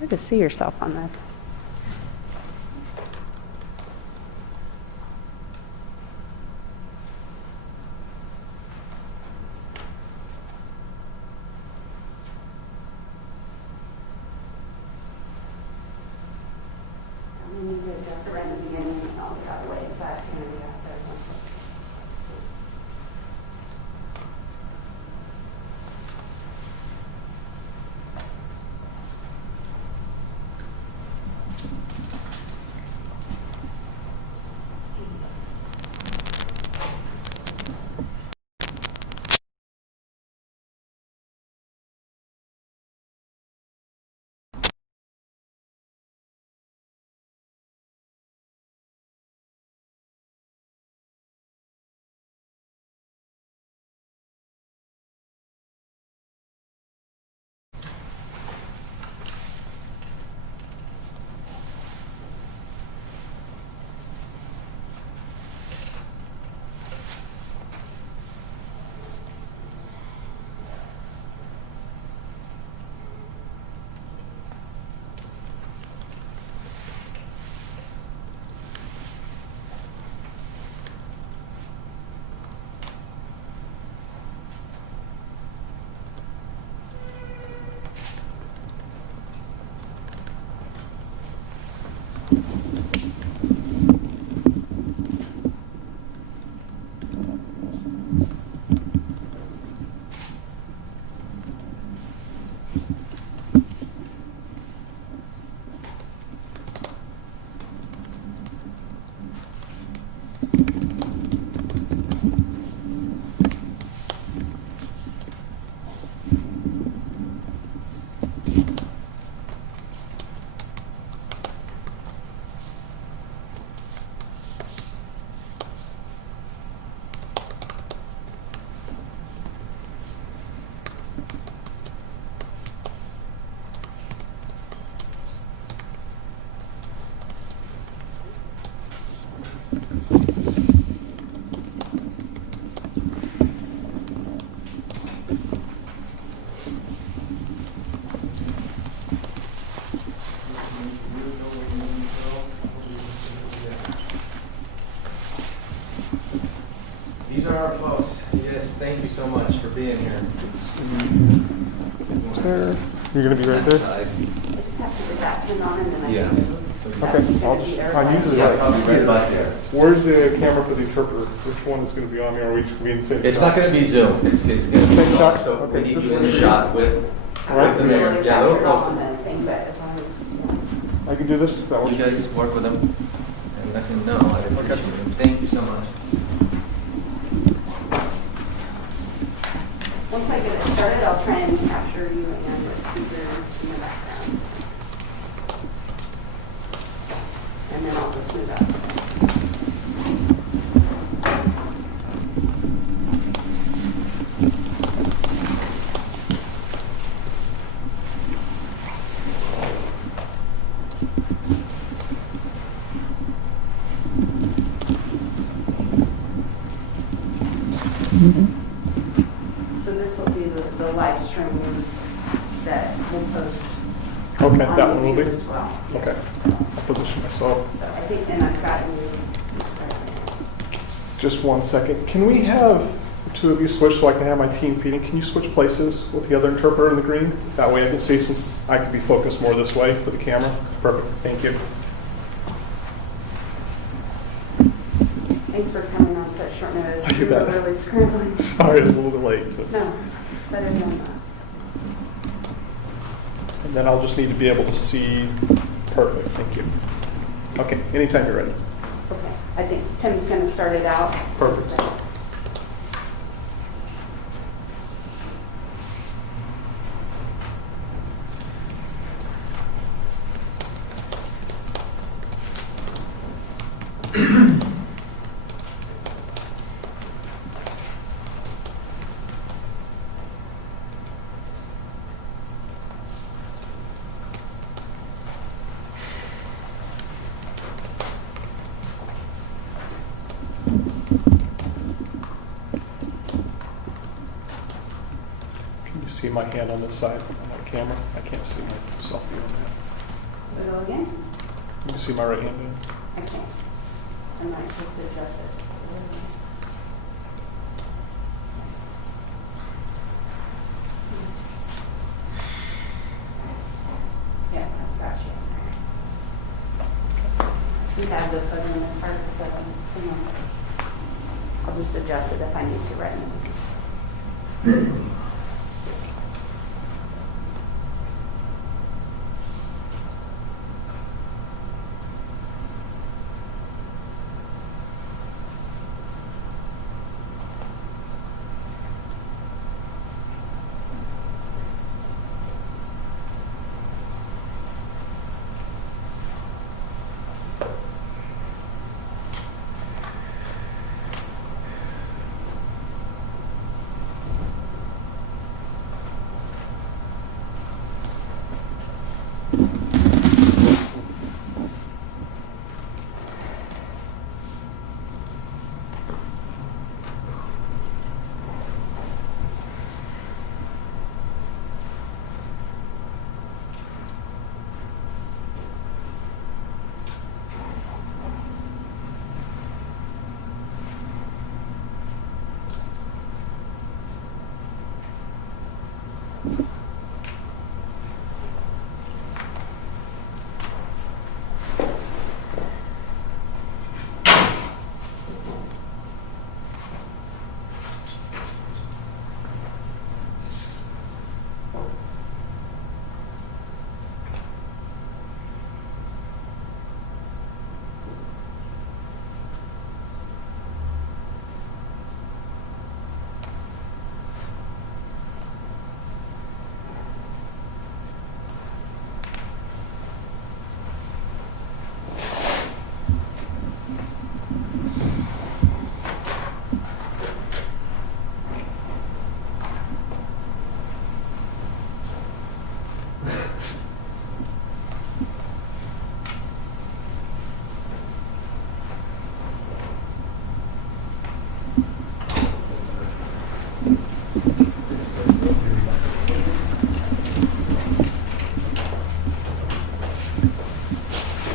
Hard to see yourself on this. We need to adjust it right in the beginning and all the other ways that can be out there. These are our folks. Yes, thank you so much for being here. Sir, you're going to be right there? I just have to put that pin on and then I Yeah. can move. Okay, I'll just, I'm usually Yeah, right probably right back there. Where's the camera for the interpreter? Which one is going to be on me? Are we just being the same? It's not going to be Zoom. It's going to be Same shot? so Okay, we need this you in one the here. shot with Right. the mayor. Yeah, they'll close. Thing, but as long as, I can do this? That You works. guys work with them and let them know. I appreciate it. Thank you so much. once I get it started, I'll try and capture you and the speaker in the background. And then I'll just move up. So this will be the live stream that we'll post Okay, on that one will YouTube be? as well. Okay. So, I'll position myself. so I think, and I've gotten you. Just one second. Can we have the two of you switch so I can have my team feeding? Can you switch places with the other interpreter in the green? That way I can see, since I can be focused more this way for the camera. Perfect, thank you. Thanks for coming on such short notice. You We were bet. really scrambling. Sorry, it's a little bit late. But. No, it's better than that. And then I'll just need to be able to see. Perfect, thank you. Okay, anytime you're ready. Okay, I think Tim's going to start it out. Perfect. So, Can you see my hand on this side on my camera? I can't see my selfie on that. Go again? You can see my right hand. I can't. I might just adjust it. Yeah, I've got you. You have the photo in this part of the photo. I'll just adjust it if I need to right now.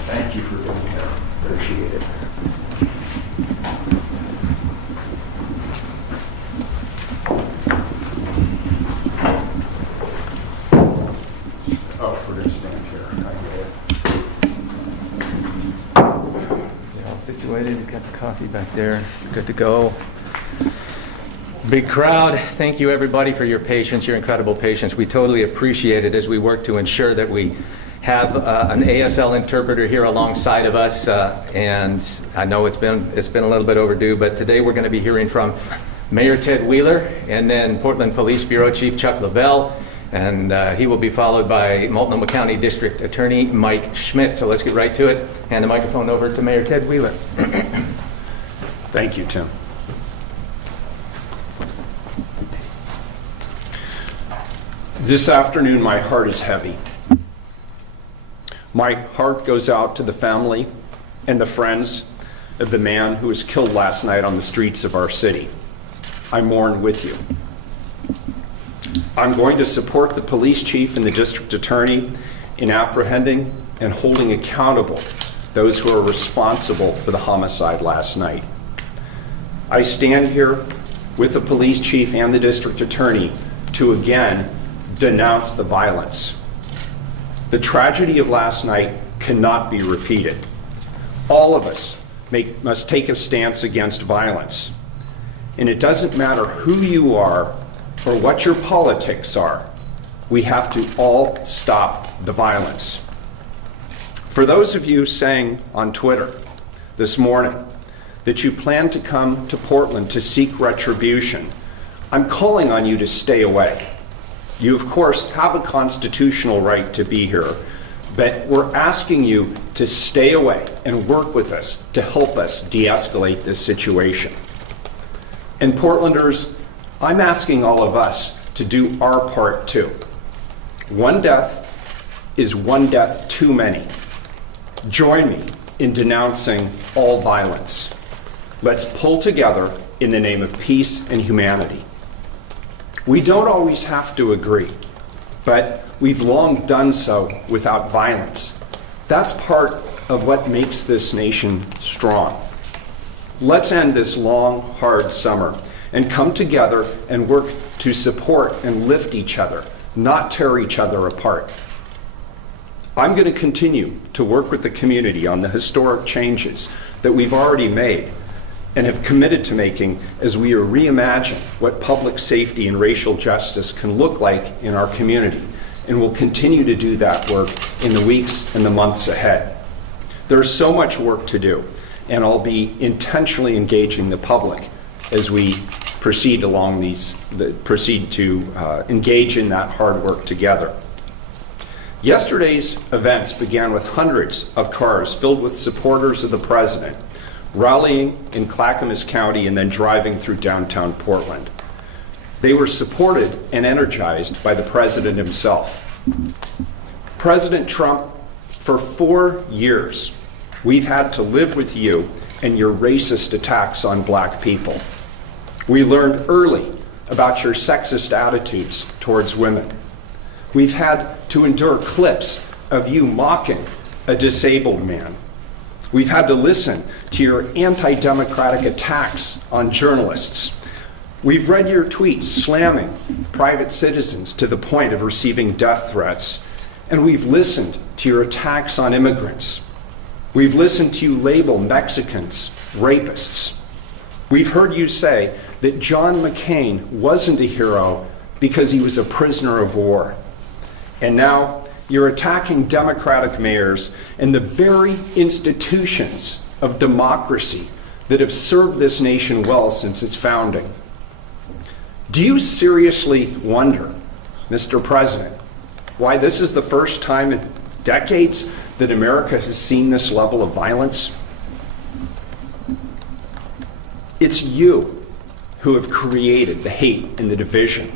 Thank you for being here. Appreciate it. Oh, we're going to stand here. I get it. You're all situated, you've got the coffee back there, good to go. Big crowd. Thank you everybody for your patience, your incredible patience. We totally appreciate it as we work to ensure that we have an ASL interpreter here alongside of us, and I know it's been a little bit overdue, but today we're going to be hearing from Mayor Ted Wheeler and then Portland Police Bureau Chief Chuck Lovell, and he will be followed by Multnomah County District Attorney Mike Schmidt. So let's get right to it. Hand the microphone over to Mayor Ted Wheeler. Thank you, Tim. This afternoon, my heart is heavy. My heart goes out to the family and the friends of the man who was killed last night on the streets of our city. I mourn with you. I'm going to support the police chief and the district attorney in apprehending and holding accountable those who are responsible for the homicide last night. I stand here with the police chief and the district attorney to again denounce the violence. The tragedy of last night cannot be repeated. All of us must take a stance against violence. And it doesn't matter who you are or what your politics are, we have to all stop the violence. For those of you saying on Twitter this morning that you plan to come to Portland to seek retribution, I'm calling on you to stay away. You, of course, have a constitutional right to be here, but we're asking you to stay away and work with us to help us de-escalate this situation. And Portlanders, I'm asking all of us to do our part too. One death is one death too many. Join me in denouncing all violence. Let's pull together in the name of peace and humanity. We don't always have to agree, but we've long done so without violence. That's part of what makes this nation strong. Let's end this long, hard summer and come together and work to support and lift each other, not tear each other apart. I'm going to continue to work with the community on the historic changes that we've already made and have committed to making as we reimagine what public safety and racial justice can look like in our community. And we'll continue to do that work in the weeks and the months ahead. There's so much work to do, and I'll be intentionally engaging the public as we proceed to engage in that hard work together. Yesterday's events began with hundreds of cars filled with supporters of the president, rallying in Clackamas County and then driving through downtown Portland. They were supported and energized by the president himself. President Trump, for 4 years, we've had to live with you and your racist attacks on black people. We learned early about your sexist attitudes towards women. We've had to endure clips of you mocking a disabled man. We've had to listen to your anti-democratic attacks on journalists. We've read your tweets slamming private citizens to the point of receiving death threats. And we've listened to your attacks on immigrants. We've listened to you label Mexicans rapists. We've heard you say that John McCain wasn't a hero because he was a prisoner of war. And now you're attacking Democratic mayors and the very institutions of democracy that have served this nation well since its founding. Do you seriously wonder, Mr. President, why this is the first time in decades that America has seen this level of violence? It's you who have created the hate and the division.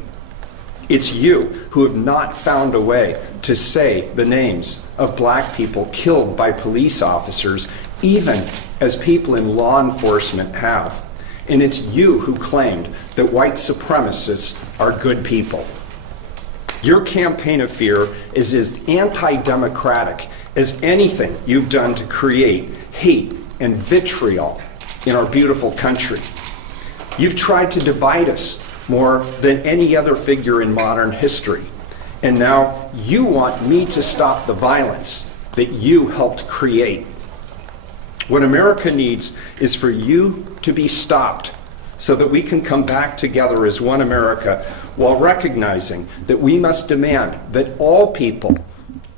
It's you who have not found a way to say the names of black people killed by police officers, even as people in law enforcement have. And it's you who claimed that white supremacists are good people. Your campaign of fear is as anti-democratic as anything you've done to create hate and vitriol in our beautiful country. You've tried to divide us more than any other figure in modern history. And now you want me to stop the violence that you helped create. What America needs is for you to be stopped so that we can come back together as one America while recognizing that we must demand that all people,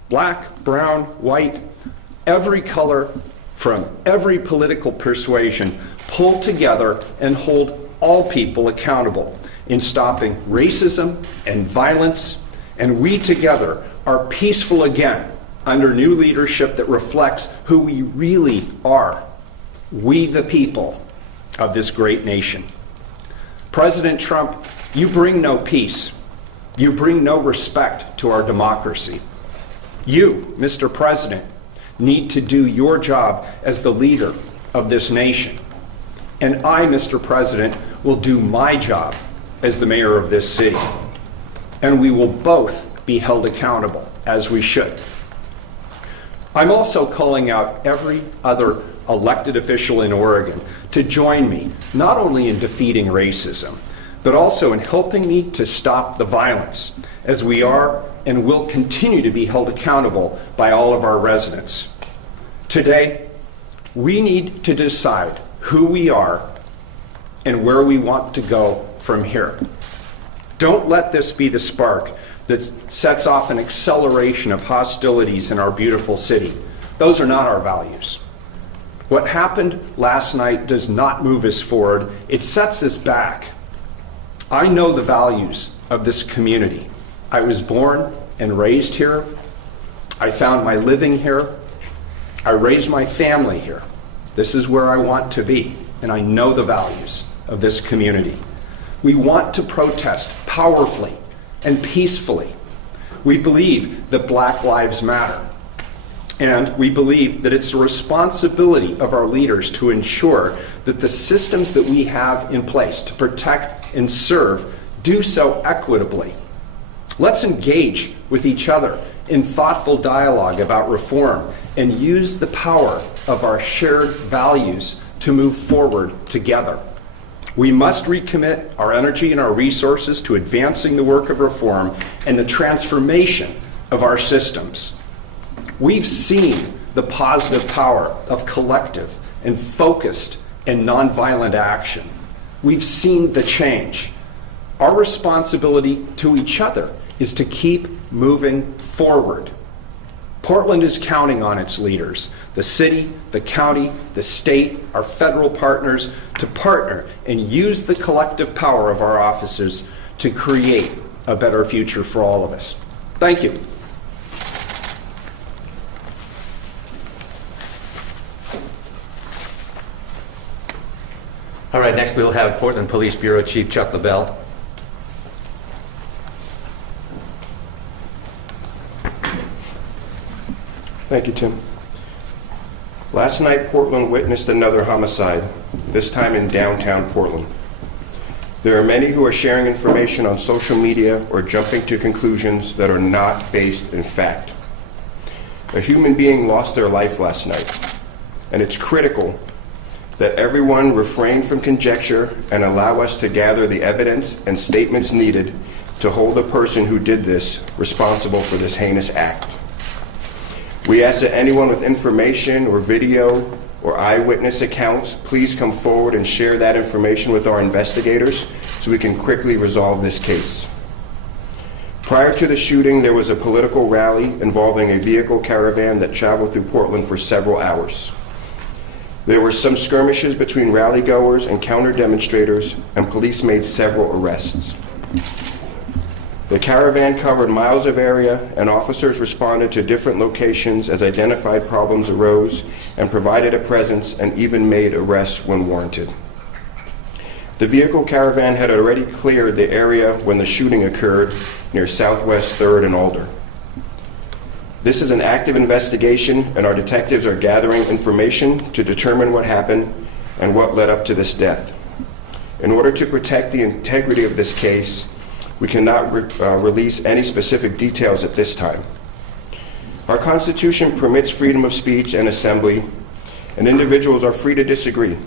black, brown, white, every color, from every political persuasion, pull together and hold all people accountable in stopping racism and violence, and we together are peaceful again under new leadership that reflects who we really are, we the people of this great nation. President Trump, you bring no peace. You bring no respect to our democracy. You, Mr. President, need to do your job as the leader of this nation. And I, Mr. President, will do my job as the mayor of this city. And we will both be held accountable, as we should. I'm also calling out every other elected official in Oregon to join me, not only in defeating racism, but also in helping me to stop the violence, as we are and will continue to be held accountable by all of our residents. Today, we need to decide who we are and where we want to go from here. Don't let this be the spark that sets off an acceleration of hostilities in our beautiful city. Those are not our values. What happened last night does not move us forward. It sets us back. I know the values of this community. I was born and raised here. I found my living here. I raised my family here. This is where I want to be, and I know the values of this community. We want to protest powerfully and peacefully. We believe that Black Lives Matter. And we believe that it's the responsibility of our leaders to ensure that the systems that we have in place to protect and serve do so equitably. Let's engage with each other in thoughtful dialogue about reform and use the power of our shared values to move forward together. We must recommit our energy and our resources to advancing the work of reform and the transformation of our systems. We've seen the positive power of collective and focused and nonviolent action. We've seen the change. Our responsibility to each other is to keep moving forward. Portland is counting on its leaders, the city, the county, the state, our federal partners, to partner and use the collective power of our officers to create a better future for all of us. Thank you. All right, next we'll have Portland Police Bureau Chief Chuck Lovell. Thank you, Tim. Last night, Portland witnessed another homicide, this time in downtown Portland. There are many who are sharing information on social media or jumping to conclusions that are not based in fact. A human being lost their life last night, and it's critical that everyone refrain from conjecture and allow us to gather the evidence and statements needed to hold the person who did this responsible for this heinous act. We ask that anyone with information or video or eyewitness accounts please come forward and share that information with our investigators so we can quickly resolve this case. Prior to the shooting, there was a political rally involving a vehicle caravan that traveled through Portland for several hours. There were some skirmishes between rally-goers and counter-demonstrators, and police made several arrests. The caravan covered miles of area, and officers responded to different locations as identified problems arose and provided a presence and even made arrests when warranted. The vehicle caravan had already cleared the area when the shooting occurred near Southwest 3rd and Alder. This is an active investigation, and our detectives are gathering information to determine what happened and what led up to this death. In order to protect the integrity of this case, we cannot release any specific details at this time. Our Constitution permits freedom of speech and assembly, and individuals are free to disagree.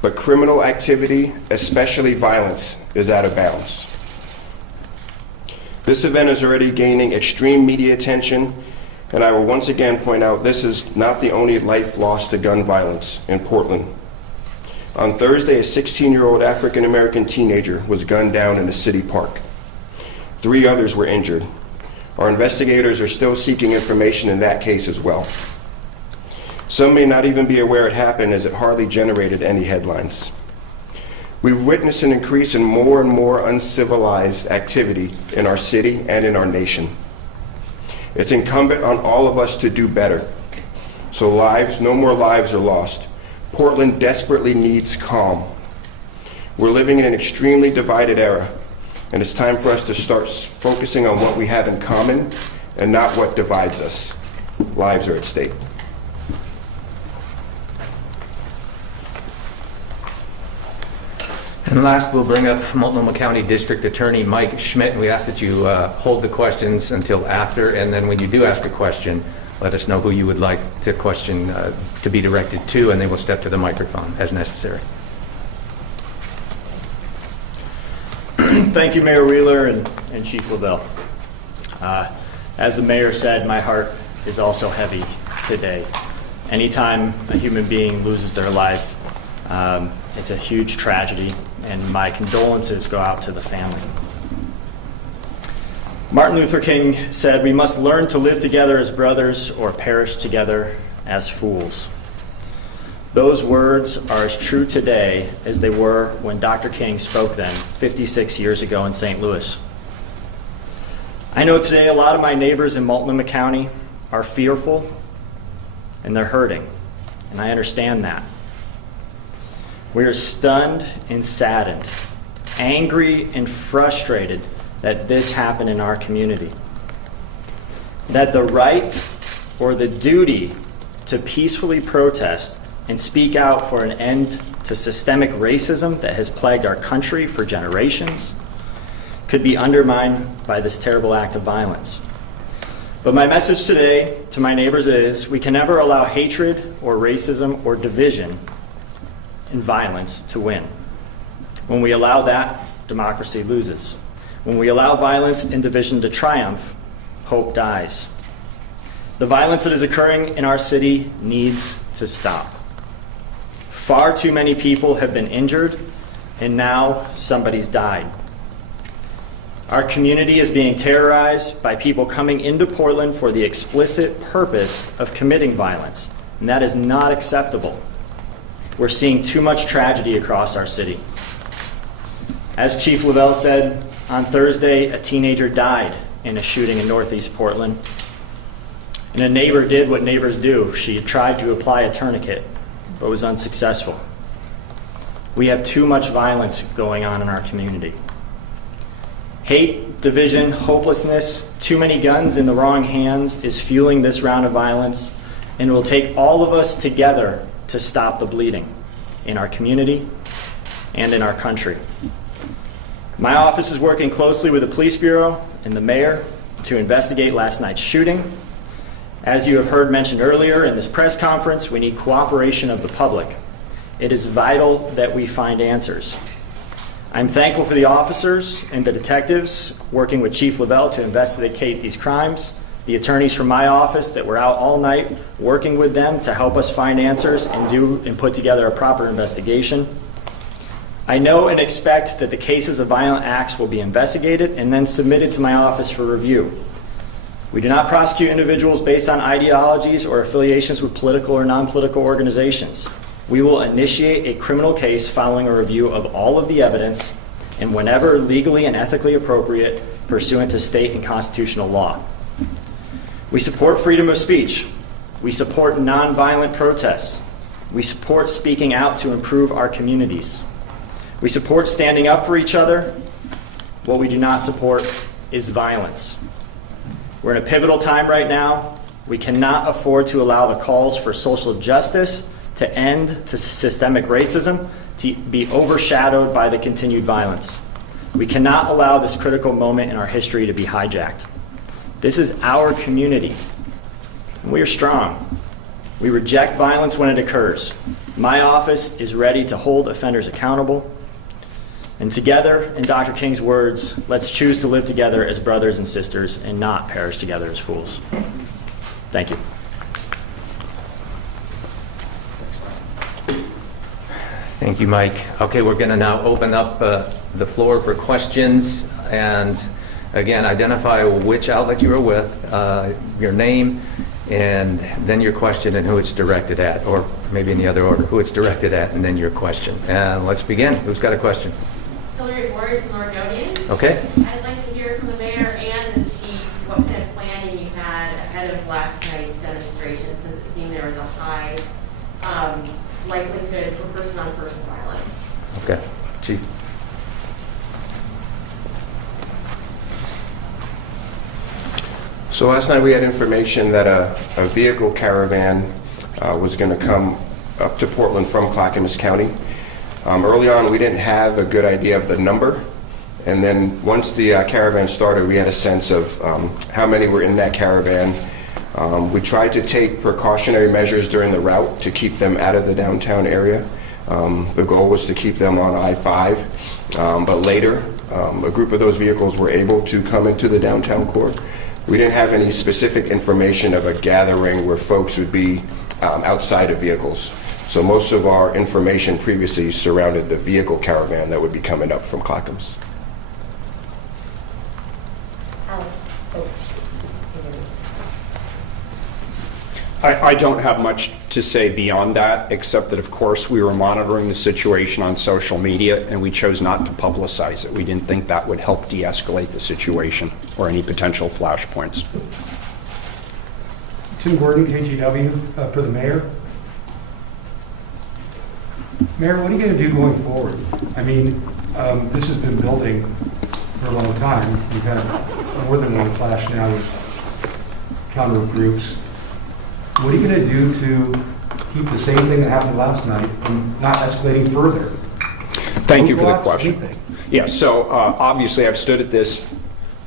But criminal activity, especially violence, is out of bounds. This event is already gaining extreme media attention, and I will once again point out this is not the only life lost to gun violence in Portland. On Thursday, a 16-year-old African-American teenager was gunned down in a city park. 3 others were injured. Our investigators are still seeking information in that case as well. Some may not even be aware it happened, as it hardly generated any headlines. We've witnessed an increase in more and more uncivilized activity in our city and in our nation. It's incumbent on all of us to do better, so no more lives are lost. Portland desperately needs calm. We're living in an extremely divided era, and it's time for us to start focusing on what we have in common and not what divides us. Lives are at stake. And last, we'll bring up Multnomah County District Attorney Mike Schmidt. We ask that you hold the questions until after, and then when you do ask a question, let us know who you would like the question to be directed to, and then we'll step to the microphone as necessary. Thank you, Mayor Wheeler and Chief Lovell. As the mayor said, my heart is also heavy today. Anytime a human being loses their life, it's a huge tragedy, and my condolences go out to the family. Martin Luther King said, "We must learn to live together as brothers or perish together as fools." Those words are as true today as they were when Dr. King spoke them 56 years ago in St. Louis. I know today a lot of my neighbors in Multnomah County are fearful and they're hurting, and I understand that. We are stunned and saddened, angry and frustrated that this happened in our community. That the right or the duty to peacefully protest and speak out for an end to systemic racism that has plagued our country for generations could be undermined by this terrible act of violence. But my message today to my neighbors is we can never allow hatred or racism or division and violence to win. When we allow that, democracy loses. When we allow violence and division to triumph, hope dies. The violence that is occurring in our city needs to stop. Far too many people have been injured, and now somebody's died. Our community is being terrorized by people coming into Portland for the explicit purpose of committing violence, and that is not acceptable. We're seeing too much tragedy across our city. As Chief Lovell said, on Thursday, a teenager died in a shooting in Northeast Portland. And a neighbor did what neighbors do. She tried to apply a tourniquet, but was unsuccessful. We have too much violence going on in our community. Hate, division, hopelessness, too many guns in the wrong hands is fueling this round of violence, and it will take all of us together to stop the bleeding in our community and in our country. My office is working closely with the Police Bureau and the Mayor to investigate last night's shooting. As you have heard mentioned earlier in this press conference, we need cooperation of the public. It is vital that we find answers. I'm thankful for the officers and the detectives working with Chief Lovell to investigate these crimes, the attorneys from my office that were out all night working with them to help us find answers and put together a proper investigation. I know and expect that the cases of violent acts will be investigated and then submitted to my office for review. We do not prosecute individuals based on ideologies or affiliations with political or non-political organizations. We will initiate a criminal case following a review of all of the evidence and whenever legally and ethically appropriate pursuant to state and constitutional law. We support freedom of speech. We support nonviolent protests. We support speaking out to improve our communities. We support standing up for each other. What we do not support is violence. We're in a pivotal time right now. We cannot afford to allow the calls for social justice to end to systemic racism to be overshadowed by the continued violence. We cannot allow this critical moment in our history to be hijacked. This is our community, and we are strong. We reject violence when it occurs. My office is ready to hold offenders accountable. And together, in Dr. King's words, let's choose to live together as brothers and sisters and not perish together as fools. Thank you. Thank you, Mike. Okay, we're going to now open up the floor for questions. And again, identify which outlet you are with, your name, and then your question and who it's directed at, or maybe in the other order, who it's directed at, and then your question. And let's begin. Who's got a question? Hillary Ward from Oregonian. Okay. I'd like to hear from the mayor and the chief what kind of planning you had ahead of last night's demonstration, since it seemed there was a high likelihood for person-on-person violence. Okay. Chief. So last night we had information that a vehicle caravan was going to come up to Portland from Clackamas County. Early on, we didn't have a good idea of the number, and then once the caravan started, we had a sense of how many were in that caravan. We tried to take precautionary measures during the route to keep them out of the downtown area. The goal was to keep them on I-5, but later, a group of those vehicles were able to come into the downtown core. We didn't have any specific information of a gathering where folks would be outside of vehicles. So most of our information previously surrounded the vehicle caravan that would be coming up from Clackamas. I don't have much to say beyond that, except that, of course, we were monitoring the situation on social media, and we chose not to publicize it. We didn't think that would help de-escalate the situation or any potential flashpoints. Tim Gordon, KGW, for the mayor. Mayor, what are you going to do going forward? I mean, this has been building for a long time. We've had more than one clash now with counter groups. What are you going to do to keep the same thing that happened last night from not escalating further? Thank you for the question. Yeah, so obviously I've stood at this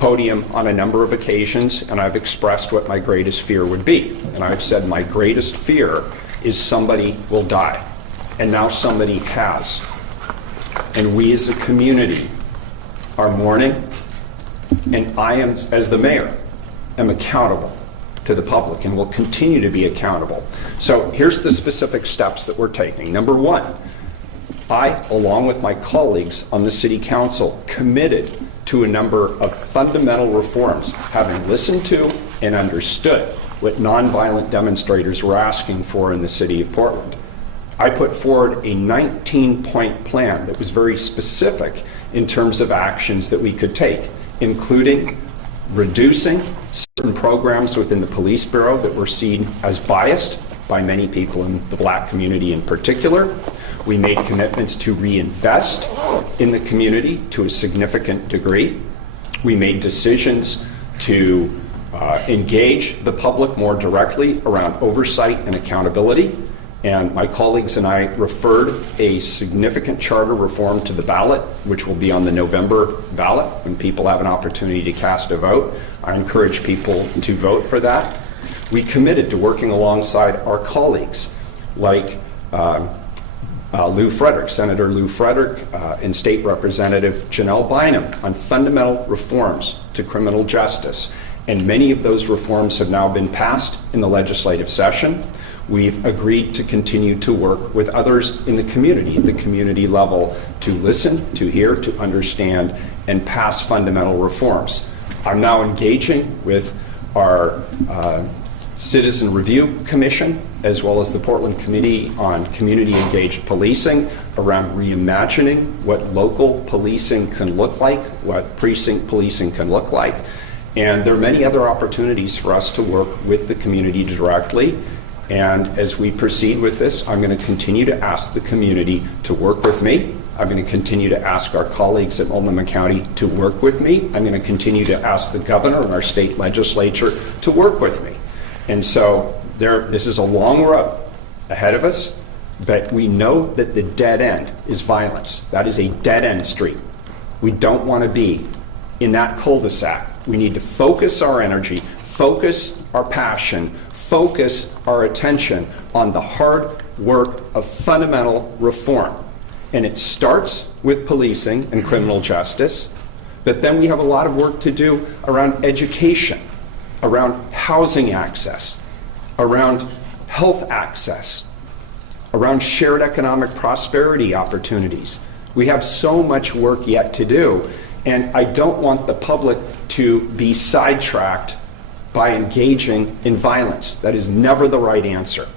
podium on a number of occasions, and I've expressed what my greatest fear would be. And I've said my greatest fear is somebody will die. And now somebody has. And we as a community are mourning, and I am, as the mayor, am accountable to the public and will continue to be accountable. So here's the specific steps that we're taking. Number one, I, along with my colleagues on the City Council, committed to a number of fundamental reforms, having listened to and understood what nonviolent demonstrators were asking for in the City of Portland. I put forward a 19-point plan that was very specific in terms of actions that we could take, including reducing certain programs within the police bureau that were seen as biased by many people in the black community in particular. We made commitments to reinvest in the community to a significant degree. We made decisions to engage the public more directly around oversight and accountability. And my colleagues and I referred a significant charter reform to the ballot, which will be on the November ballot when people have an opportunity to cast a vote. I encourage people to vote for that. We committed to working alongside our colleagues like Lou Frederick, Senator Lou Frederick, and State Representative Janelle Bynum on fundamental reforms to criminal justice. And many of those reforms have now been passed in the legislative session. We've agreed to continue to work with others in the community level, to listen, to hear, to understand, and pass fundamental reforms. I'm now engaging with our Citizen Review Commission, as well as the Portland Committee on Community Engaged Policing, around reimagining what local policing can look like, what precinct policing can look like. And there are many other opportunities for us to work with the community directly. And as we proceed with this, I'm going to continue to ask the community to work with me. I'm going to continue to ask our colleagues at Multnomah County to work with me. I'm going to continue to ask the governor and our state legislature to work with me. And so this is a long road ahead of us, but we know that the dead end is violence. That is a dead end street. We don't want to be in that cul-de-sac. We need to focus our energy, focus our passion, focus our attention on the hard work of fundamental reform. And it starts with policing and criminal justice, but then we have a lot of work to do around education, around housing access, around health access, around shared economic prosperity opportunities. We have so much work yet to do, and I don't want the public to be sidetracked by engaging in violence. That is never the right answer.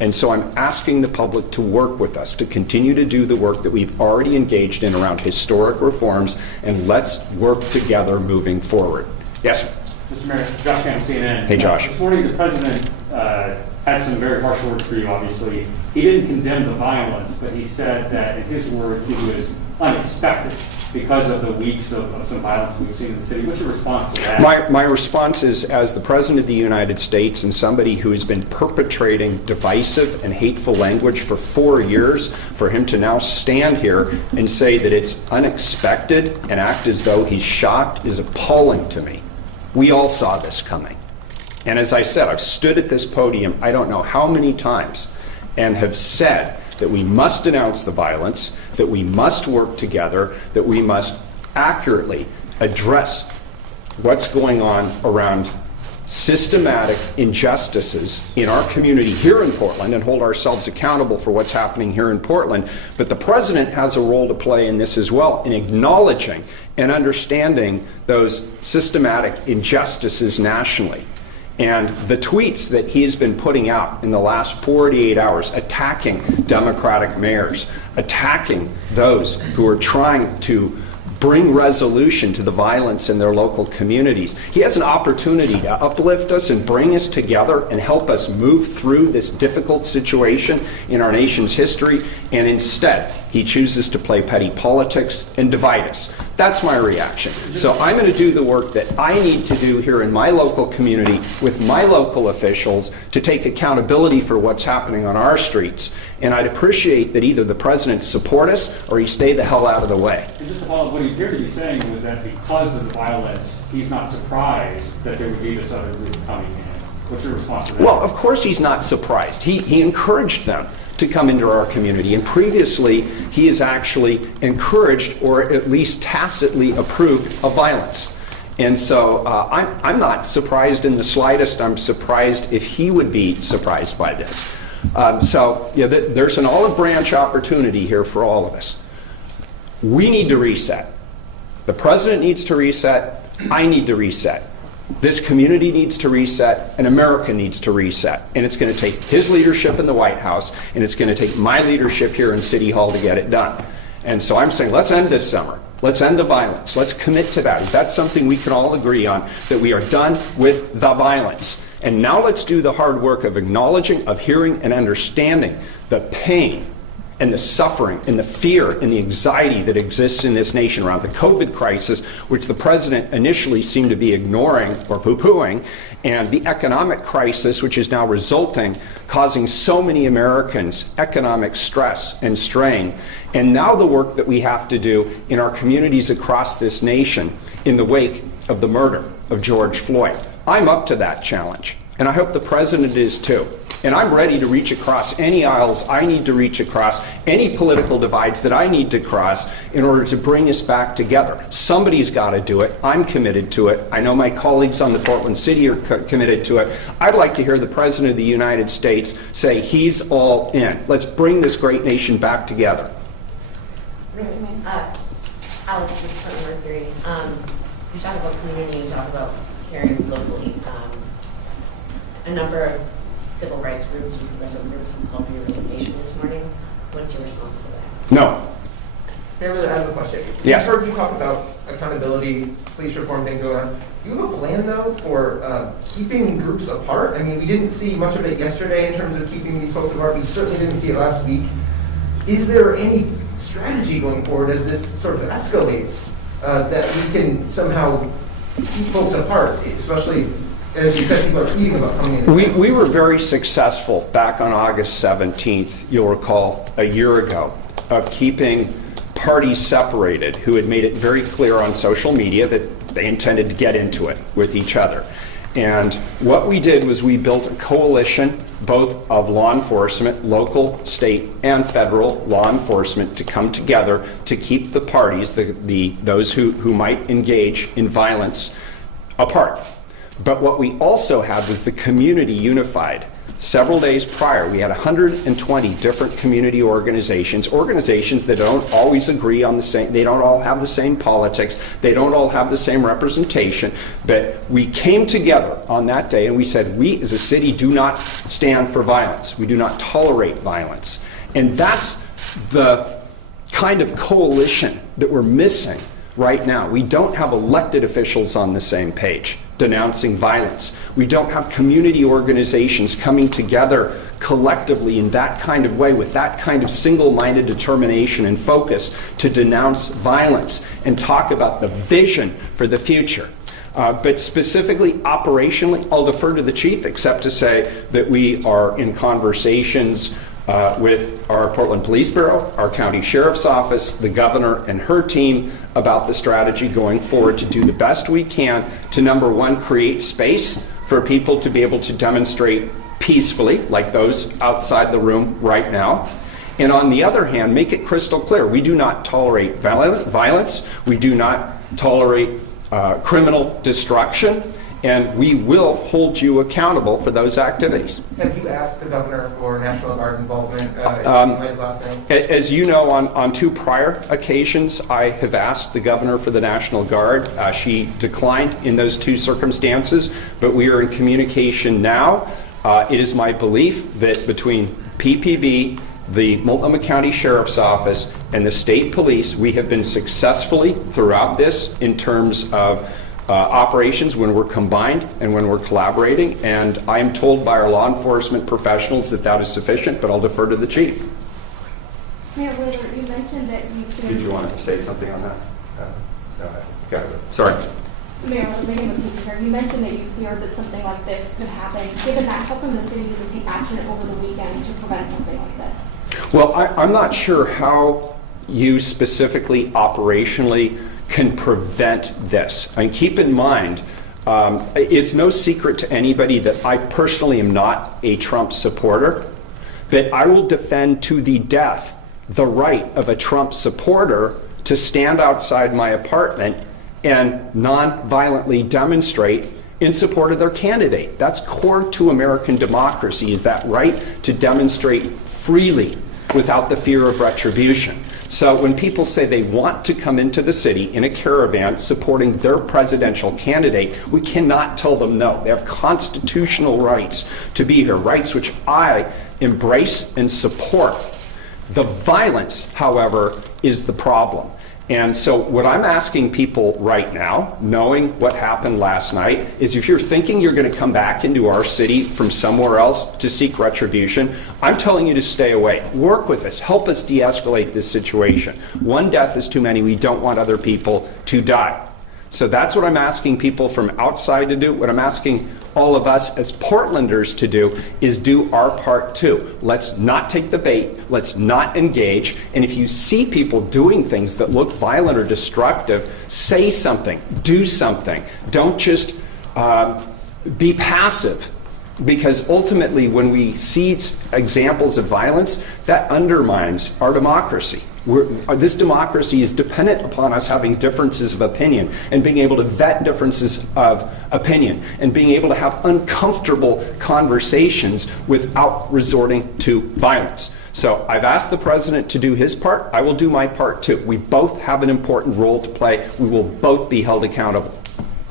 And so I'm asking the public to work with us, to continue to do the work that we've already engaged in around historic reforms, and let's work together moving forward. Yes, sir. Mr. Mayor, Josh Campbell, CNN. Hey, Josh. This morning, the president had some very harsh words for you, obviously. He didn't condemn the violence, but he said that, in his words, it was unexpected because of the weeks of some violence we've seen in the city. What's your response to that? My response is, as the President of the United States and somebody who has been perpetrating divisive and hateful language for 4 years, for him to now stand here and say that it's unexpected and act as though he's shocked is appalling to me. We all saw this coming. And as I said, I've stood at this podium I don't know how many times and have said that we must denounce the violence, that we must work together, that we must accurately address what's going on around systematic injustices in our community here in Portland and hold ourselves accountable for what's happening here in Portland. But the president has a role to play in this as well, in acknowledging and understanding those systematic injustices nationally. And the tweets that he's been putting out in the last 48 hours, attacking Democratic mayors, attacking those who are trying to bring resolution to the violence in their local communities. He has an opportunity to uplift us and bring us together and help us move through this difficult situation in our nation's history. And instead, He chooses to play petty politics and divide us. That's my reaction. So I'm going to do the work that I need to do here in my local community with my local officials to take accountability for what's happening on our streets. And I'd appreciate that either the president support us or he stay the hell out of the way. And just to follow up, what he appeared to be saying was that because of the violence, he's not surprised that there would be this other group coming in. What's your response to that? Well, of course he's not surprised. He encouraged them to come into our community. And previously, he has actually encouraged or at least tacitly approved of violence. And so I'm not surprised in the slightest. I'm surprised if he would be surprised by this. There's an olive branch opportunity here for all of us. We need to reset. The president needs to reset. I need to reset. This community needs to reset, and America needs to reset. And it's going to take his leadership in the White House, and it's going to take my leadership here in City Hall to get it done. And so I'm saying, let's end this summer. Let's end the violence. Let's commit to that. Is that something we can all agree on, that we are done with the violence? And now let's do the hard work of acknowledging, of hearing, and understanding the pain and the suffering and the fear and the anxiety that exists in this nation around the COVID crisis, which the president initially seemed to be ignoring or poo-pooing, and the economic crisis, which is now resulting, causing so many Americans economic stress and strain, and now the work that we have to do in our communities across this nation in the wake of the murder of George Floyd. I'm up to that challenge, and I hope the president is too. And I'm ready to reach across any aisles I need to reach across, any political divides that I need to cross in order to bring us back together. Somebody's got to do it. I'm committed to it. I know my colleagues on the Portland City are committed to it. I'd like to hear the President of the United States say he's all in. Let's bring this great nation back together. Alex, with Portland Mercury, you talk about community, you talk about caring locally. A number of civil rights groups and progressive groups have called for your resignation this morning. What's your response to that? No. Mayor, I have a question. Yes. We've heard you talk about accountability, police reform, things going on. Do you have a plan, though, for keeping groups apart? I mean, we didn't see much of it yesterday in terms of keeping these folks apart. We certainly didn't see it last week. Is there any strategy going forward as this sort of escalates that we can somehow keep folks apart, especially as you said, people are tweeting about coming in? We were very successful back on August 17th, you'll recall, a year ago, of keeping parties separated who had made it very clear on social media that they intended to get into it with each other. And what we did was we built a coalition, both of law enforcement, local, state, and federal law enforcement, to come together to keep the parties, those who might engage in violence, apart. But what we also had was the community unified. Several days prior, we had 120 different community organizations that don't always agree on the same, they don't all have the same politics, they don't all have the same representation, but we came together on that day and we said, we as a city do not stand for violence. We do not tolerate violence. And that's the kind of coalition that we're missing right now. We don't have elected officials on the same page denouncing violence. We don't have community organizations coming together collectively in that kind of way with that kind of single-minded determination and focus to denounce violence and talk about the vision for the future. But specifically, operationally, I'll defer to the chief, except to say that we are in conversations with our Portland Police Bureau, our county sheriff's office, the governor and her team about the strategy going forward to do the best we can to, number one, create space for people to be able to demonstrate peacefully, like those outside the room right now. And on the other hand, make it crystal clear, we do not tolerate violence, we do not tolerate criminal destruction, and we will hold you accountable for those activities. Have you asked the governor for National Guard involvement last night? As you know, on two prior occasions, I have asked the governor for the National Guard. She declined in those two circumstances, but we are in communication now. It is my belief that between PPB, the Multnomah County Sheriff's Office, and the state police, we have been successfully throughout this in terms of operations when we're combined and when we're collaborating, and I am told by our law enforcement professionals that that is sufficient, but I'll defer to the chief. Mayor Whitaker, you mentioned Did you want to say something on that? Got it. Sorry. Mayor, you mentioned that you feared that something like this could happen. Given that, how come the city didn't take action over the weekend to prevent something like this? Well, I'm not sure how you specifically operationally can prevent this. And keep in mind, it's no secret to anybody that I personally am not a Trump supporter, that I will defend to the death the right of a Trump supporter to stand outside my apartment and non-violently demonstrate in support of their candidate. That's core to American democracy, is that right to demonstrate freely without the fear of retribution. So when people say they want to come into the city in a caravan supporting their presidential candidate, we cannot tell them no. They have constitutional rights to be here, rights which I embrace and support. The violence, however, is the problem. And so what I'm asking people right now, knowing what happened last night, is if you're thinking you're going to come back into our city from somewhere else to seek retribution, I'm telling you to stay away. Work with us. Help us de-escalate this situation. One death is too many. We don't want other people to die. So that's what I'm asking people from outside to do. What I'm asking all of us as Portlanders to do is do our part too. Let's not take the bait. Let's not engage. And if you see people doing things that look violent or destructive, say something. Do something. Don't just be passive. Because ultimately, when we see examples of violence, that undermines our democracy. This democracy is dependent upon us having differences of opinion and being able to vet differences of opinion and being able to have uncomfortable conversations without resorting to violence. So I've asked the president to do his part. I will do my part too. We both have an important role to play. We will both be held accountable.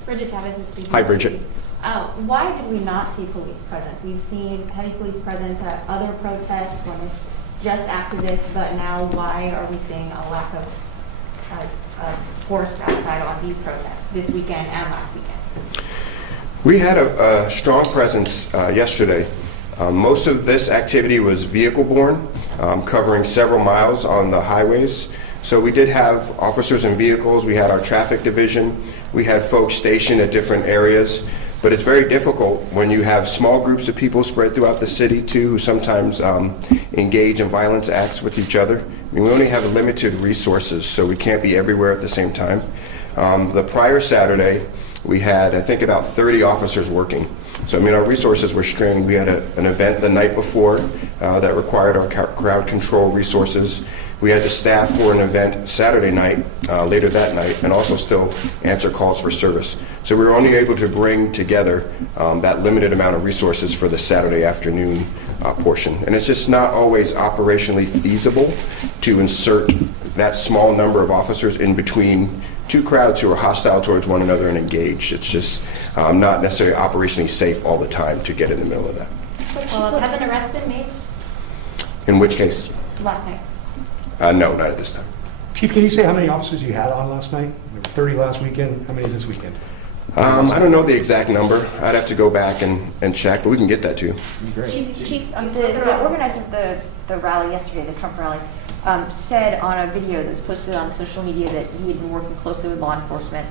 Bridget Chavez is speaking. Hi, Bridget. Why did we not see police presence? We've seen heavy police presence at other protests when it's just after this, but now why are we seeing a lack of force outside on these protests this weekend and last weekend? We had a strong presence yesterday. Most of this activity was vehicle-borne, covering several miles on the highways. So we did have officers in vehicles. We had our traffic division. We had folks stationed at different areas. But it's very difficult when you have small groups of people spread throughout the city too, who sometimes engage in violence acts with each other. I mean, we only have limited resources, so we can't be everywhere at the same time. The prior Saturday, we had, I think, about 30 officers working. So, I mean, our resources were strained. We had an event the night before that required our crowd control resources. We had to staff for an event Saturday night, later that night, and also still answer calls for service. So we were only able to bring together that limited amount of resources for the Saturday afternoon portion. And it's just not always operationally feasible to insert that small number of officers in between two crowds who are hostile towards one another and engaged. It's just not necessarily operationally safe all the time to get in the middle of that. Has an arrest been made? In which case? Last night. No, not at this time. Chief, can you say how many officers you had on last night? There were 30 last weekend. How many this weekend? I don't know the exact number. I'd have to go back and check, but we can get that to you. Chief, the organizer of the rally yesterday, the Trump rally, said on a video that was posted on social media that he had been working closely with law enforcement.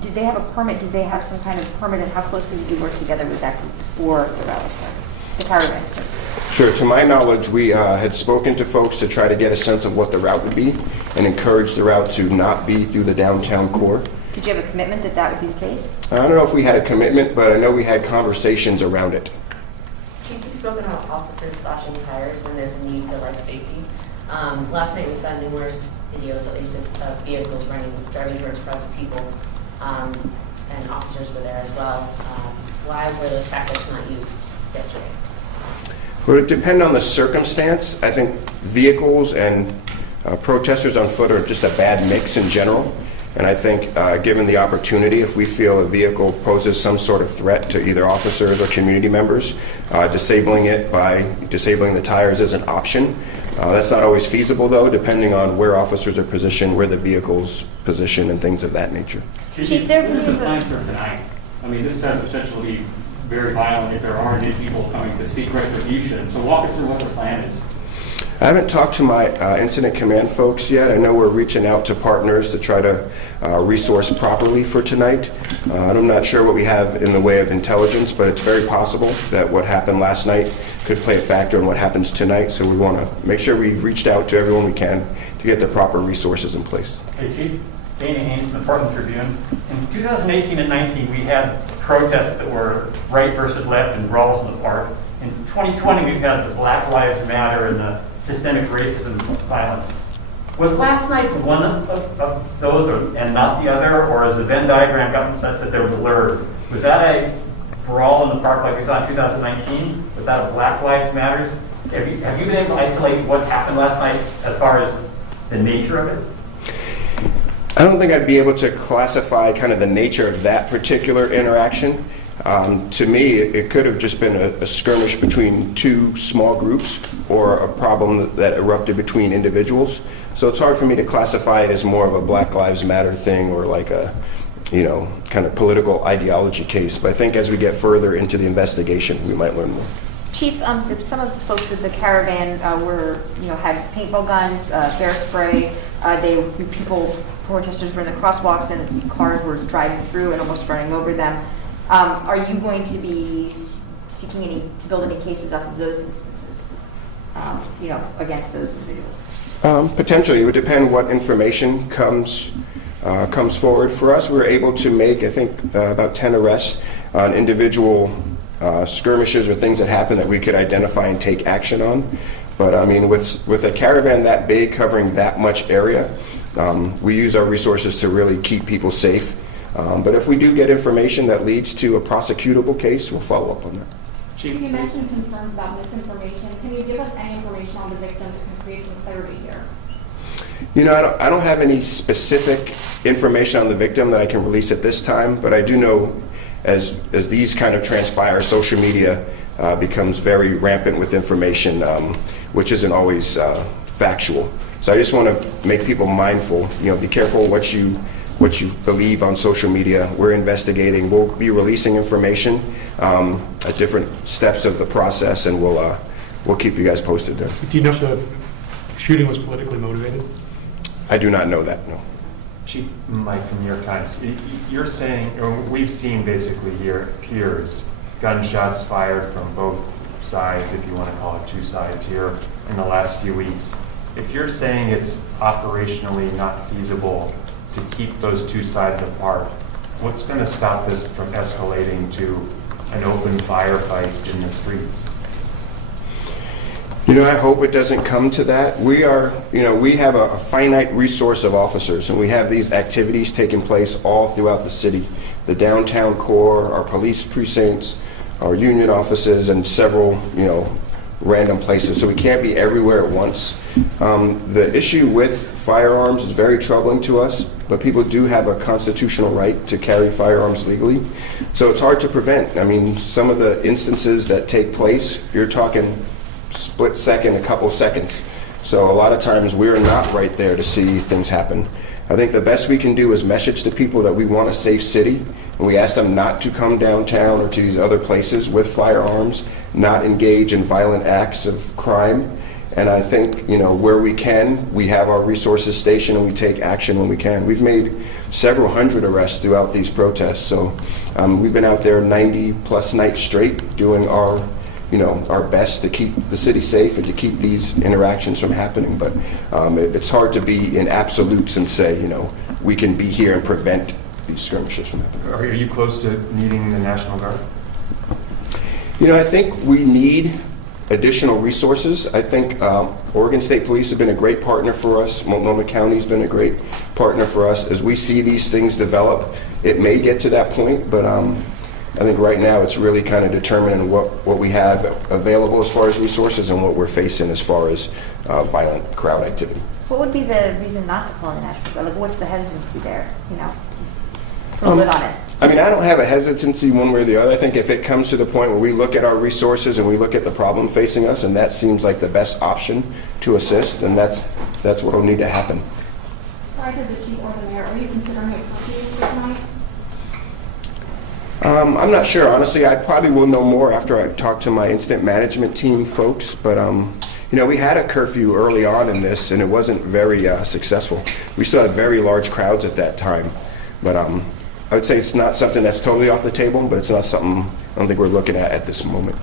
Did they have a permit? Did they have some kind of permit, and how closely did you work together with that group before the rally started, the caravan started? Sure. To my knowledge, we had spoken to folks to try to get a sense of what the route would be and encourage the route to not be through the downtown core. Did you have a commitment that that would be the case? I don't know if we had a commitment, but I know we had conversations around it. Chief, you've spoken about officers slashing tires when there's a need for life safety. Last night we saw numerous videos, at least, of vehicles driving towards crowds of people, and officers were there as well. Why were those tactics not used yesterday? Well, it depends on the circumstance. I think vehicles and protesters on foot are just a bad mix in general. And I think given the opportunity, if we feel a vehicle poses some sort of threat to either officers or community members, disabling it by disabling the tires is an option. That's not always feasible, though, depending on where officers are positioned, where the vehicle's positioned, and things of that nature. Chief, there is a plan for tonight. I mean, this has potential to be very violent if there aren't any people coming to seek retribution. So walk us through what the plan is. I haven't talked to my incident command folks yet. I know we're reaching out to partners to try to resource properly for tonight. I'm not sure what we have in the way of intelligence, but it's very possible that what happened last night could play a factor in what happens tonight. So we want to make sure we've reached out to everyone we can to get the proper resources in place. Hey, Chief. Dana Haynes from the Portland Tribune. In 2018 and 19, we had protests that were right versus left and brawls in the park. In 2020, we've had the Black Lives Matter and the systemic racism violence. Was last night one of those and not the other, or has the Venn diagram gotten such that they were blurred? Was that a brawl in the park like we saw in 2019? Was that a Black Lives Matters? Have you been able to isolate what happened last night as far as the nature of it? I don't think I'd be able to classify kind of the nature of that particular interaction. To me, it could have just been a skirmish between two small groups or a problem that erupted between individuals. So it's hard for me to classify it as more of a Black Lives Matter thing or like a, kind of political ideology case. But I think as we get further into the investigation, we might learn more. Chief, some of the folks with the caravan had paintball guns, bear spray. Protesters were in the crosswalks and cars were driving through and almost running over them. Are you going to be seeking to build any cases off of those instances, against those individuals? Potentially, it would depend what information comes forward. For us, we were able to make, I think, about 10 arrests on individual skirmishes or things that happen that we could identify and take action on. But I mean, with a caravan that big covering that much area, we use our resources to really keep people safe. But if we do get information that leads to a prosecutable case, we'll follow up on that. Chief, you mentioned concerns about misinformation. Can you give us any information on the victim to create some clarity here? I don't have any specific information on the victim that I can release at this time, but I do know as these kind of transpire, social media becomes very rampant with information, which isn't always factual. So I just want to make people mindful, be careful what you believe on social media. We're investigating. We'll be releasing information at different steps of the process, and we'll keep you guys posted there. Do you know if the shooting was politically motivated? I do not know that, no. Chief Mike from New York Times, you're saying, or we've seen basically here peers, gunshots fired from both sides, if you want to call it two sides here, in the last few weeks. If you're saying it's operationally not feasible to keep those two sides apart, what's going to stop this from escalating to an open firefight in the streets? I hope it doesn't come to that. We have a finite resource of officers, and we have these activities taking place all throughout the city. The downtown core, our police precincts, our union offices, and several, random places. So we can't be everywhere at once. The issue with firearms is very troubling to us, but people do have a constitutional right to carry firearms legally. So it's hard to prevent. I mean, some of the instances that take place, you're talking split second, a couple seconds. So a lot of times we're not right there to see things happen. I think the best we can do is message to people that we want a safe city, and we ask them not to come downtown or to these other places with firearms, not engage in violent acts of crime. And I think, where we can, we have our resources stationed and we take action when we can. We've made several hundred arrests throughout these protests. So we've been out there 90 plus nights straight doing our best to keep the city safe and to keep these interactions from happening. But it's hard to be in absolutes and say, we can be here and prevent these skirmishes from happening. Are you close to needing the National Guard? I think we need additional resources. I think Oregon State Police have been a great partner for us. Multnomah County has been a great partner for us. As we see these things develop, it may get to that point, but I think right now it's really kind of determining what we have available as far as resources and what we're facing as far as violent crowd activity. What would be the reason not to call in the National Guard? Like, what's the hesitancy there, to live on it? I mean, I don't have a hesitancy one way or the other. I think if it comes to the point where we look at our resources and we look at the problem facing us, and that seems like the best option to assist, then that's what will need to happen. Either the chief or the mayor, are you considering a curfew for tonight? I'm not sure, honestly. I probably will know more after I talk to my incident management team folks, but You know, we had a curfew early on in this, and it wasn't very successful. We still had very large crowds at that time. But I would say it's not something that's totally off the table, but it's not something I don't think we're looking at this moment.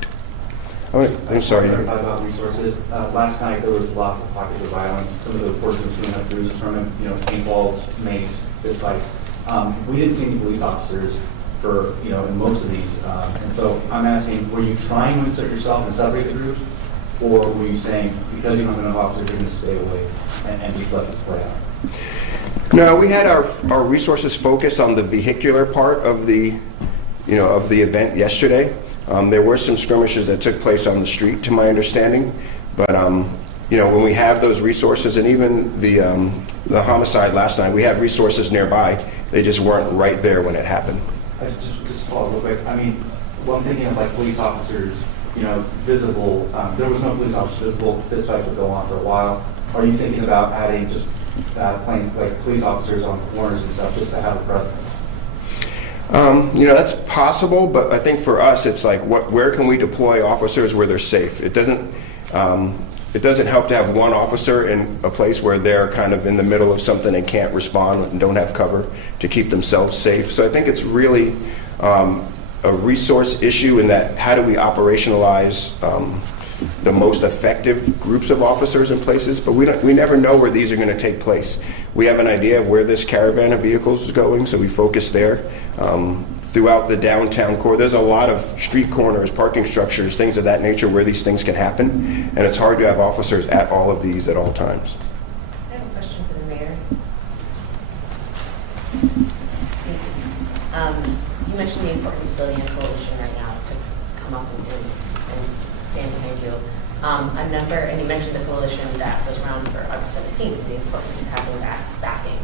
I'm sorry. About resources. Last night there was lots of pockets of violence. Some of the reports we have bruises from it, paintballs, mace, fistfights. We didn't see any police officers for, in most of these. And so I'm asking, were you trying to insert yourself and separate the groups? Or were you saying, because you don't have enough officers, you're going to stay away and just let this play out? No, we had our resources focused on the vehicular part of the event yesterday. There were some skirmishes that took place on the street, to my understanding. But when we have those resources, and even the homicide last night, we had resources nearby. They just weren't right there when it happened. Just follow real quick. I mean, well, I'm thinking of like police officers, visible. There was no police officers visible. Fistfights would go on for a while. Are you thinking about adding just playing like police officers on corners and stuff just to have a presence? That's possible, but I think for us, it's like, where can we deploy officers where they're safe? It doesn't help to have one officer in a place where they're kind of in the middle of something and can't respond and don't have cover to keep themselves safe. So I think it's really a resource issue in that how do we operationalize the most effective groups of officers in places, but we never know where these are going to take place. We have an idea of where this caravan of vehicles is going, so we focus there. Throughout the downtown core, there's a lot of street corners, parking structures, things of that nature where these things can happen, and it's hard to have officers at all of these at all times. I have a question for the mayor. You mentioned the importance of building a coalition right now to come up and stand behind you. And you mentioned the coalition that was around for August 17th, the importance of having that backing.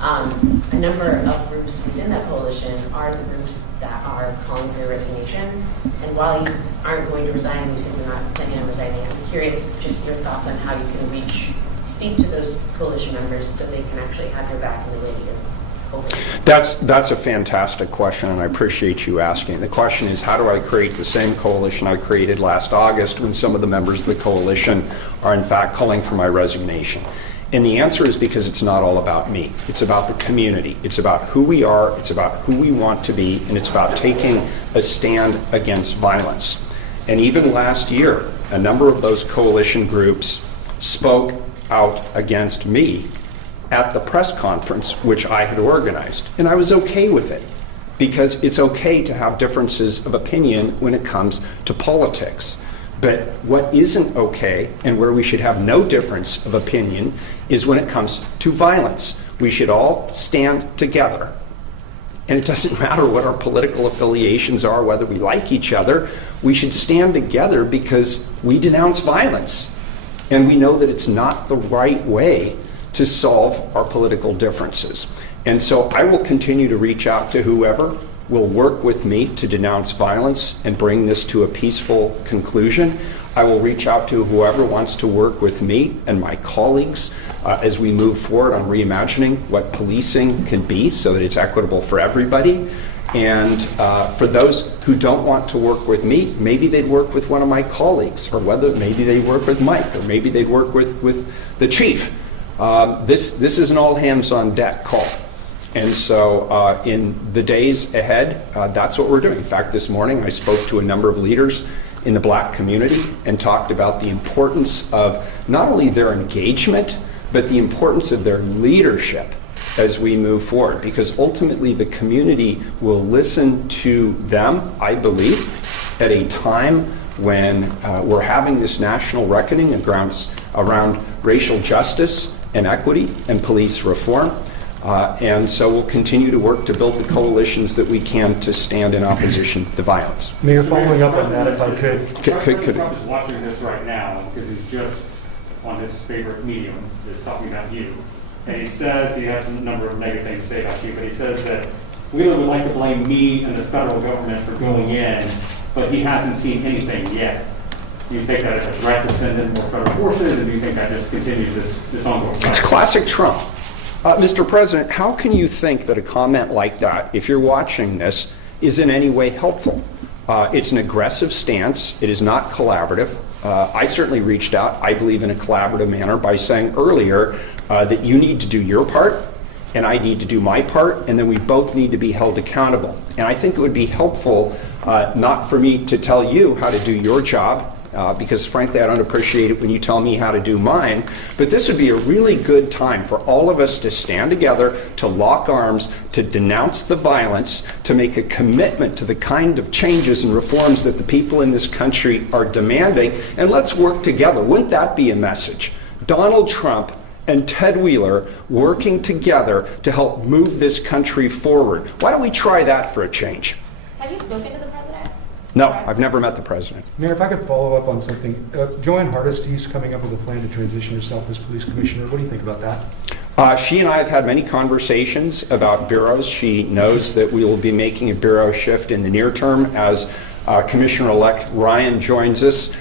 A number of groups within that coalition are the groups that are calling for your resignation. And while you aren't going to resign, you said you're not planning on resigning, I'm curious just your thoughts on how you can speak to those coalition members so they can actually have your back in the way that you're hoping. That's a fantastic question, and I appreciate you asking. The question is, how do I create the same coalition I created last August when some of the members of the coalition are in fact calling for my resignation? And the answer is because it's not all about me. It's about the community. It's about who we are. It's about who we want to be. And it's about taking a stand against violence. And even last year, a number of those coalition groups spoke out against me at the press conference, which I had organized. And I was okay with it, because it's okay to have differences of opinion when it comes to politics. But what isn't okay, and where we should have no difference of opinion, is when it comes to violence. We should all stand together. And it doesn't matter what our political affiliations are, whether we like each other. We should stand together because we denounce violence. And we know that it's not the right way to solve our political differences. And so I will continue to reach out to whoever will work with me to denounce violence and bring this to a peaceful conclusion. I will reach out to whoever wants to work with me and my colleagues as we move forward on reimagining what policing can be so that it's equitable for everybody. And for those who don't want to work with me, maybe they'd work with one of my colleagues, or maybe they work with Mike, or maybe they'd work with the chief. This is an all hands on deck call. And so in the days ahead, that's what we're doing. In fact, this morning I spoke to a number of leaders in the Black community and talked about the importance of not only their engagement, but the importance of their leadership as we move forward. Because ultimately the community will listen to them, I believe, at a time when we're having this national reckoning around racial justice and equity and police reform. And so we'll continue to work to build the coalitions that we can to stand in opposition to violence. Mayor, following up on that, if I could. President Trump is watching this right now because he's just on his favorite medium, is talking about you. And he says, he has a number of negative things to say about you, but he says that Wheeler would like to blame me and the federal government for going in, but he hasn't seen anything yet. Do you take that as a threat to send in more federal forces, or do you think that just continues this ongoing process? It's classic Trump. Mr. President, how can you think that a comment like that, if you're watching this, is in any way helpful? It's an aggressive stance. It is not collaborative. I certainly reached out, I believe in a collaborative manner, by saying earlier that you need to do your part and I need to do my part, and then we both need to be held accountable. And I think it would be helpful not for me to tell you how to do your job, because frankly I don't appreciate it when you tell me how to do mine, but this would be a really good time for all of us to stand together, to lock arms, to denounce the violence, to make a commitment to the kind of changes and reforms that the people in this country are demanding, and let's work together. Wouldn't that be a message? Donald Trump and Ted Wheeler working together to help move this country forward. Why don't we try that for a change? Have you spoken to the president? No, I've never met the president. Mayor, if I could follow up on something. Joanne Hardesty's coming up with a plan to transition herself as police commissioner. What do you think about that? She and I have had many conversations about bureaus. She knows that we will be making a bureau shift in the near term as Commissioner-elect Ryan joins us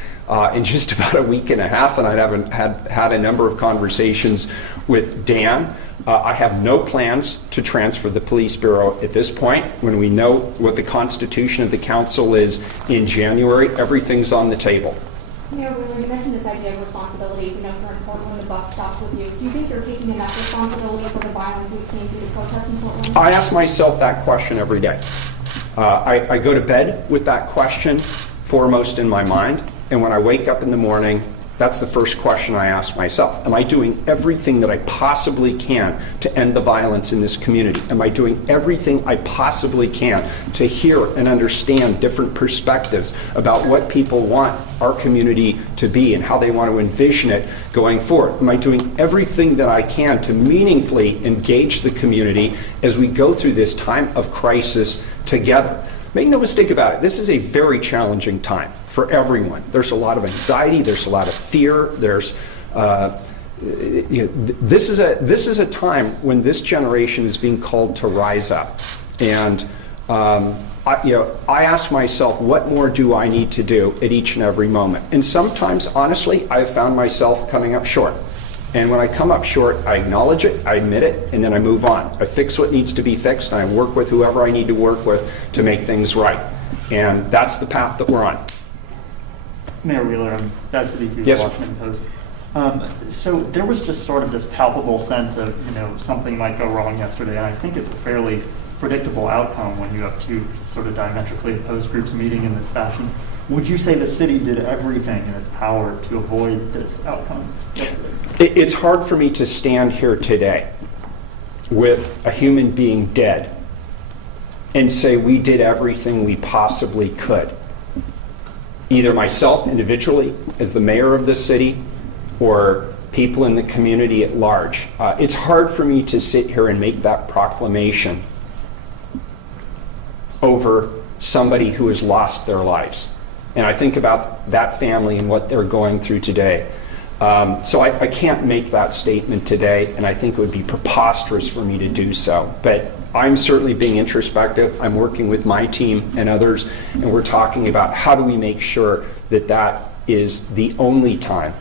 in just about a week and a half, and I haven't had a number of conversations with Dan. I have no plans to transfer the police bureau at this point. When we know what the constitution of the council is in January, everything's on the table. Mayor Wheeler, you mentioned this idea of responsibility. You know, here in Portland, the buck stops with you. Do you think you're taking enough responsibility for the violence we've seen through the protests in Portland? I ask myself that question every day. I go to bed with that question foremost in my mind, and when I wake up in the morning, that's the first question I ask myself. Am I doing everything that I possibly can to end the violence in this community? Am I doing everything I possibly can to hear and understand different perspectives about what people want our community to be and how they want to envision it going forward? Am I doing everything that I can to meaningfully engage the community as we go through this time of crisis together? Make no mistake about it, this is a very challenging time for everyone. There's a lot of anxiety, there's a lot of fear, there's this is a time when this generation is being called to rise up. And I ask myself, what more do I need to do at each and every moment? And sometimes, honestly, I've found myself coming up short. And when I come up short, I acknowledge it, I admit it, and then I move on. I fix what needs to be fixed, and I work with whoever I need to work with to make things right. And that's the path that we're on. Mayor Wheeler, I'm Doug Siddiqui with Yes. the Washington Post. So there was just sort of this palpable sense of, something might go wrong yesterday, and I think it's a fairly predictable outcome when you have two sort of diametrically opposed groups meeting in this fashion. Would you say the city did everything in its power to avoid this outcome yesterday? It's hard for me to stand here today with a human being dead and say we did everything we possibly could. Either myself individually as the mayor of this city or people in the community at large. It's hard for me to sit here and make that proclamation over somebody who has lost their lives. And I think about that family and what they're going through today. So I can't make that statement today, and I think it would be preposterous for me to do so. But I'm certainly being introspective. I'm working with my team and others, and we're talking about how do we make sure that that is the only time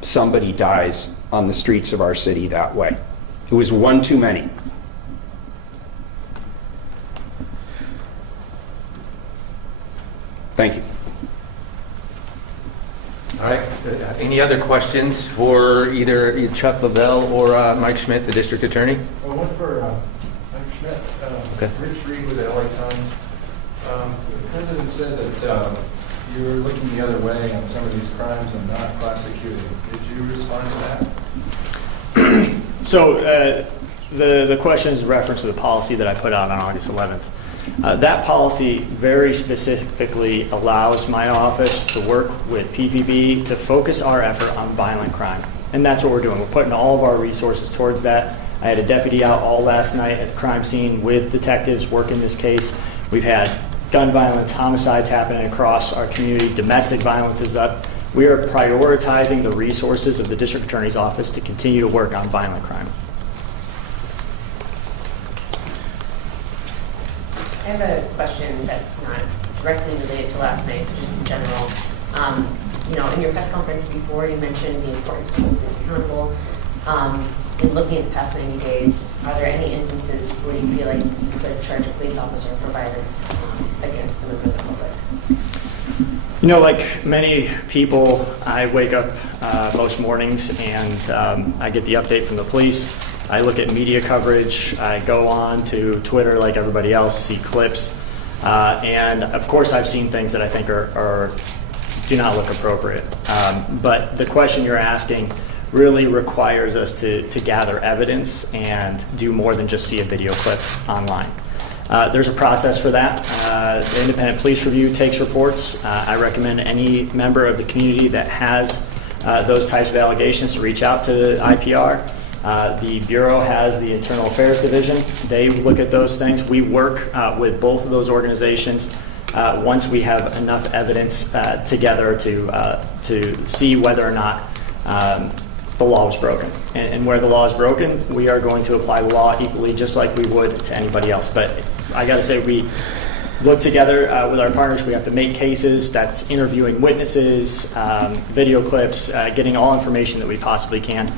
somebody dies on the streets of our city that way. It was one too many. Thank you. All right. Any other questions for either Chuck Lovell or Mike Schmidt, the district attorney? Well, one for Mike Schmidt. Okay. Rich Reed with the LA Times. The president said that you were looking the other way on some of these crimes and not prosecuting. Did you respond to that? So the question is a reference to the policy that I put out on August 11th. That policy very specifically allows my office to work with PPB to focus our effort on violent crime. And that's what we're doing. We're putting all of our resources towards that. I had a deputy out all last night at the crime scene with detectives working this case. We've had gun violence, homicides happening across our community. Domestic violence is up. We are prioritizing the resources of the district attorney's office to continue to work on violent crime. I have a question that's not directly related to last night, but just in general. In your press conference before, you mentioned the importance of holding this accountable. In looking at the past 90 days, are there any instances where you feel like you could charge a police officer for violence against a member of the public? You know, like many people, I wake up most mornings and I get the update from the police. I look at media coverage. I go on to Twitter like everybody else, see clips. And of course, I've seen things that I think do not look appropriate. But the question you're asking really requires us to gather evidence and do more than just see a video clip online. There's a process for that. The Independent Police Review takes reports. I recommend any member of the community that has those types of allegations to reach out to IPR. The Bureau has the Internal Affairs Division. They look at those things. We work with both of those organizations once we have enough evidence together to see whether or not the law was broken. And where the law is broken, we are going to apply the law equally just like we would to anybody else. But I got to say, we look together with our partners. We have to make cases. That's interviewing witnesses, video clips, getting all information that we possibly can.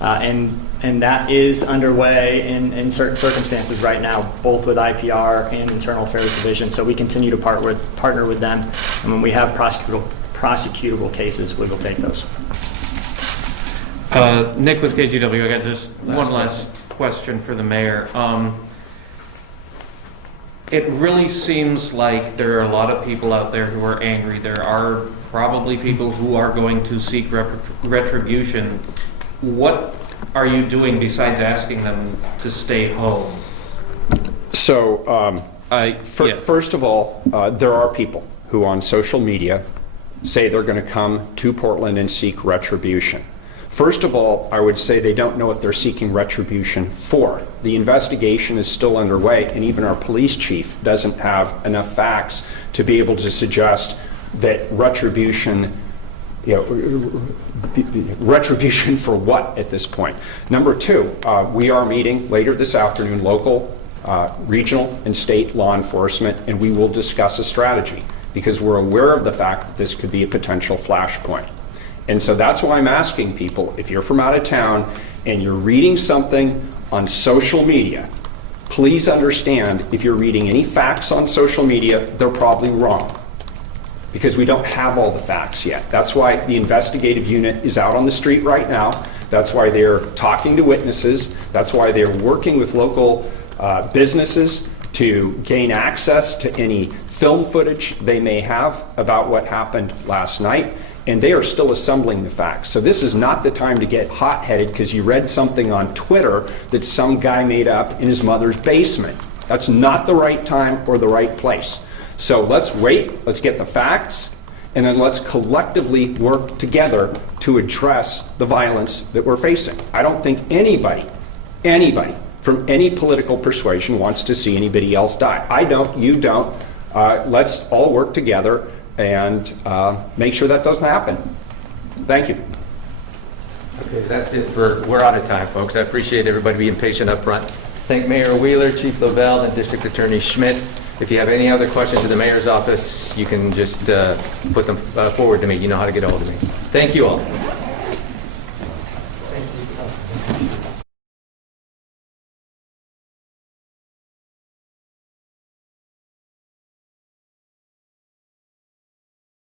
And that is underway in certain circumstances right now, both with IPR and Internal Affairs Division. So we continue to partner with them. And when we have prosecutable cases, we will take those. Nick with KGW, I got just one last question for the mayor. It really seems like there are a lot of people out there who are angry. There are probably people who are going to seek retribution. What are you doing besides asking them to stay home? So, first of all, there are people who on social media say they're going to come to Portland and seek retribution. First of all, I would say they don't know what they're seeking retribution for. The investigation is still underway, and even our police chief doesn't have enough facts to be able to suggest that retribution, retribution for what at this point? Number two, we are meeting later this afternoon local, regional, and state law enforcement, and we will discuss a strategy because we're aware of the fact that this could be a potential flashpoint. And so that's why I'm asking people, if you're from out of town and you're reading something on social media, please understand if you're reading any facts on social media, they're probably wrong because we don't have all the facts yet. That's why the investigative unit is out on the street right now. That's why they're talking to witnesses. That's why they're working with local businesses to gain access to any film footage they may have about what happened last night. And they are still assembling the facts. So this is not the time to get hot-headed because you read something on Twitter that some guy made up in his mother's basement. That's not the right time or the right place. So let's wait, let's get the facts, and then let's collectively work together to address the violence that we're facing. I don't think anybody from any political persuasion wants to see anybody else die. I don't, you don't. Let's all work together and make sure that doesn't happen. Thank you. Okay, that's it we're out of time, folks. I appreciate everybody being patient up front. Thank Mayor Wheeler, Chief Lovell, and District Attorney Schmidt. If you have any other questions to the mayor's office, you can just put them forward to me. You know how to get a hold of me. Thank you all.